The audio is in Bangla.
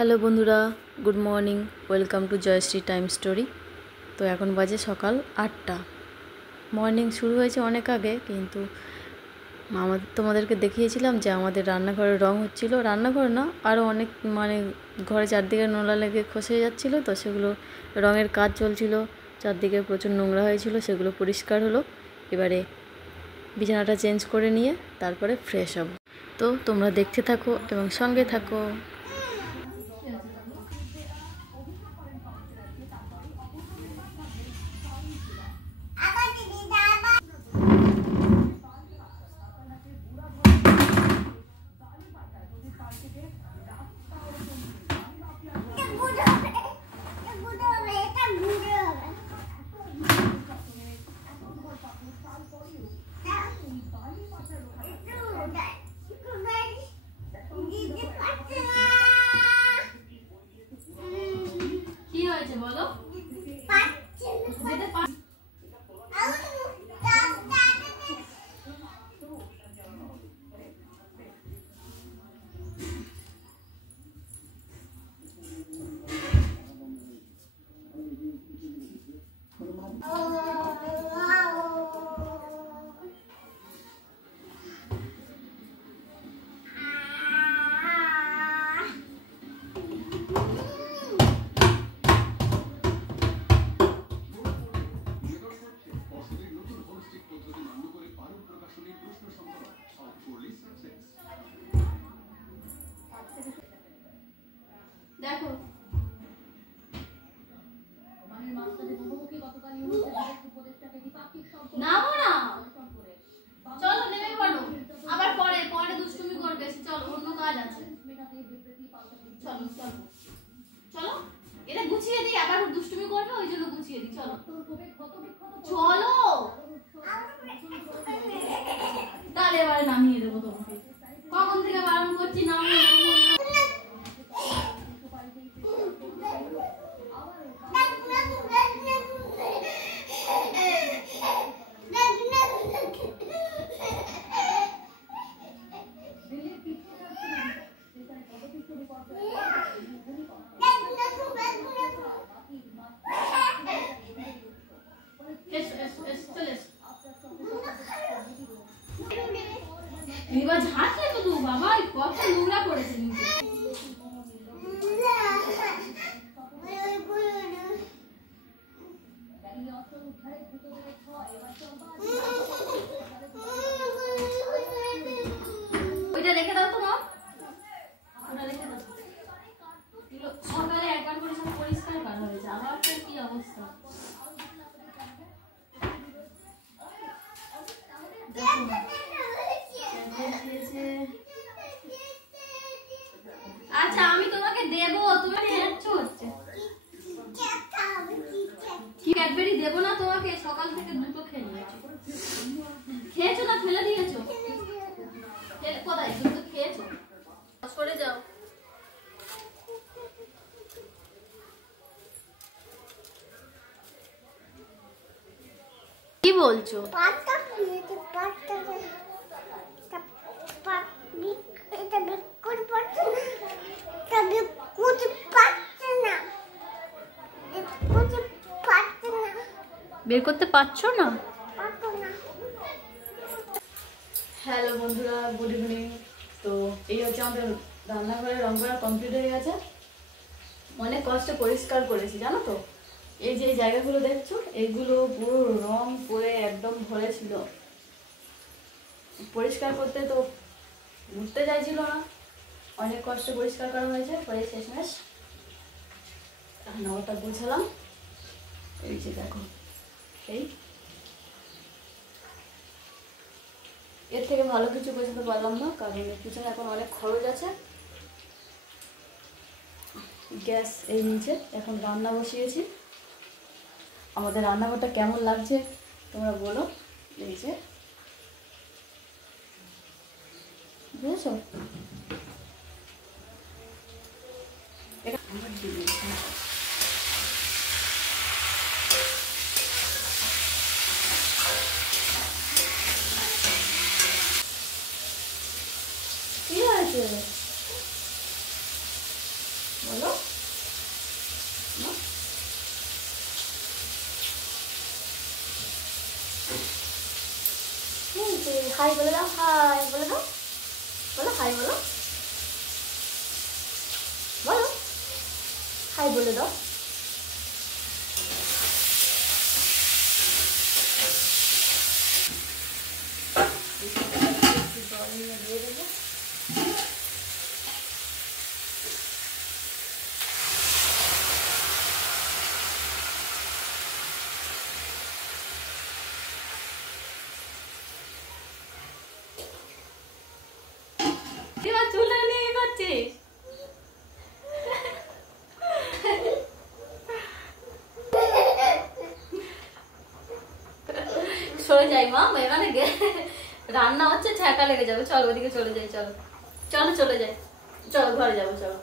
হ্যালো বন্ধুরা, good morning. Welcome to Jayashree time story. তো এখন বাজে সকাল 8টা। মর্নিং শুরু হয়েছে অনেক আগে, কিন্তু তোমাদেরকে দেখিয়েছিলাম যে আমাদের রান্নাঘরের রং হচ্ছিল। রান্নাঘর না, আরও অনেক ঘরে চারদিকে নোংরা লেগে খসে যাচ্ছিলো, তো সেগুলো রঙের কাজ চলছিল। চারদিকে প্রচুর নোংরা হয়েছিল, সেগুলো পরিষ্কার হলো। এবারে বিছানাটা চেঞ্জ করে নিয়ে তারপরে ফ্রেশ হব। তো তোমরা দেখতে থাকো এবং সঙ্গে থাকো। কি হয়েছে বলো? দেখো নামো না, চলো নেমে পড়ো। আবার পরে পরে দুষ্টুমি করবে, চলো অন্য কাজ আছে। চলো চলো চলো, এটা গুছিয়ে দিই, আবার দুষ্টুমি করবে, ওই জন্য গুছিয়ে দিই। চলো চলো, তাহলে এবারে নামিয়ে দেবো তোমাকে। কখন থেকে বারণ করছি নামিয়ে দেবো। এবার ঝাঁটলে তো দু বাবা, কত নোংরা করেছে নিচে। ওইটা রেখে দাও তো মা, ওটা রেখে দাও। সকালে একবার করে সব পরিষ্কার করা হয়েছে, আবার তো কি অবস্থা। আচ্ছা আমি তোমাকে দেবো, তুমি খেয়েছো হচ্ছে কি? ক্যাডবেরি দেবো না তোমাকে? সকাল থেকে দুটো খেয়ে নিয়েছো। খেয়েছো না ফেলে দিয়েছো? কোথায় দুটো খেয়েছো? সরে যাও। কি বলছো? বের করতে পারছো না? হ্যালো বন্ধুরা, গুড ইভিনিং। তো এই হচ্ছে আমাদের রান্নাঘরের রং করা কমপ্লিট হয়ে গেছে। অনেক কষ্টে পরিষ্কার করেছি জানো তো। এই যে জায়গাগুলো দেখছো, এইগুলো পুরো রং করে একদম ভরে ছিল। পরিষ্কার করতে তো উঠতে চাইছিল না, অনেক কষ্টে পরিষ্কার করা হয়েছে। পরে শেষমেশ রান্নাঘরটা বুঝলাম। এই যে দেখো, এই এর থেকে ভালো কিছু বোঝাতে পারলাম না, কারণ এর পিছনে এখন অনেক খরচ আছে। গ্যাস এই নিচে, এখন রান্না বসিয়েছি। আমাদের রান্নাঘরটা কেমন লাগছে তোমরা বলো। এই যে বুঝেছো, এটা আমার দিদি। বলো হাই বলে দাও, হাই বলে দাও, বলো হাই, বলো বলো হাই বলে দাও। জল নিয়ে দিয়ে দেবো। চুলটা নিয়ে করছিস, সরে যাই মা, এখানে রান্না হচ্ছে, ছ্যাঁকা লেগে যাবে। চলো ওদিকে চলে যাই, চলো চলো চলে যাই, চলো ঘরে যাবো, চলো।